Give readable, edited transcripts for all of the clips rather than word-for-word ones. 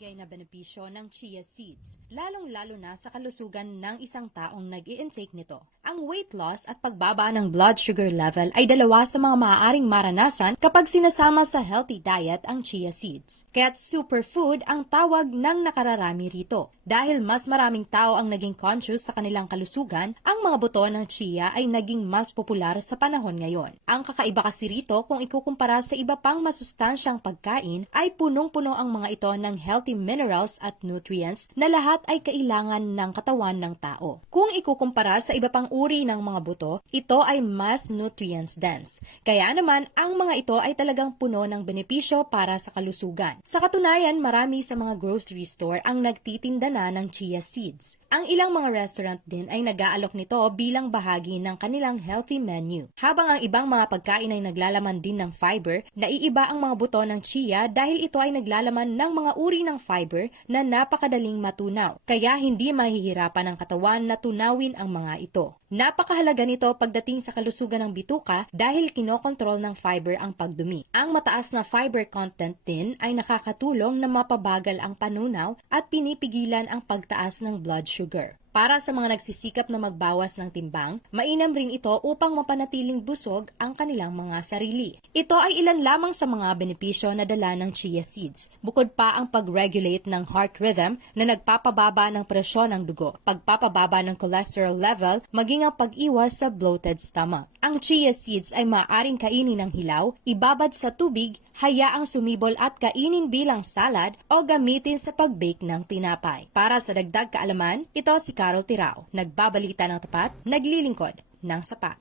nagbibigay na benepisyo ng chia seeds, lalong-lalo na sa kalusugan ng isang taong nag-i-intake nito. Ang weight loss at pagbaba ng blood sugar level ay dalawa sa mga maaaring maranasan kapag sinasama sa healthy diet ang chia seeds. Kaya't superfood ang tawag ng nakararami rito. Dahil mas maraming tao ang naging conscious sa kanilang kalusugan, ang mga buto ng chia ay naging mas popular sa panahon ngayon. Ang kakaiba kasi rito kung ikukumpara sa iba pang masustansyang pagkain ay punong-puno ang mga ito ng healthy minerals at nutrients na lahat ay kailangan ng katawan ng tao. Kung ikukumpara sa iba pang uri ng mga buto, ito ay mas nutrients dense. Kaya naman, ang mga ito ay talagang puno ng benepisyo para sa kalusugan. Sa katunayan, marami sa mga grocery store ang nagtitinda na ng chia seeds. Ang ilang mga restaurant din ay nag-aalok nito bilang bahagi ng kanilang healthy menu. Habang ang ibang mga pagkain ay naglalaman din ng fiber, naiiba ang mga buto ng chia dahil ito ay naglalaman ng mga uri ng fiber na napakadaling matunaw. Kaya hindi mahihirapan ang katawan na tunawin ang mga ito. Napakahalaga nito pagdating sa kalusugan ng bituka dahil kinokontrol ng fiber ang pagdumi. Ang mataas na fiber content din ay nakakatulong na mapabagal ang panunaw at pinipigilan ang pagtaas ng blood sugar. Para sa mga nagsisikap na magbawas ng timbang, mainam rin ito upang mapanatiling busog ang kanilang mga sarili. Ito ay ilan lamang sa mga benepisyo na dala ng chia seeds. Bukod pa ang pag-regulate ng heart rhythm na nagpapababa ng presyon ng dugo, pagpapababa ng cholesterol level, maging ang pag-iwas sa bloated stomach. Ang chia seeds ay maaaring kainin ng hilaw, ibabad sa tubig, hayaang sumibol at kainin bilang salad o gamitin sa pag-bake ng tinapay. Para sa dagdag kaalaman, ito si Carol Tirao, nagbabalita ng tapat, naglilingkod ng sapat.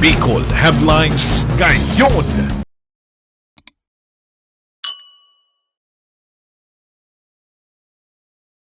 Bicol Headlines ngayon.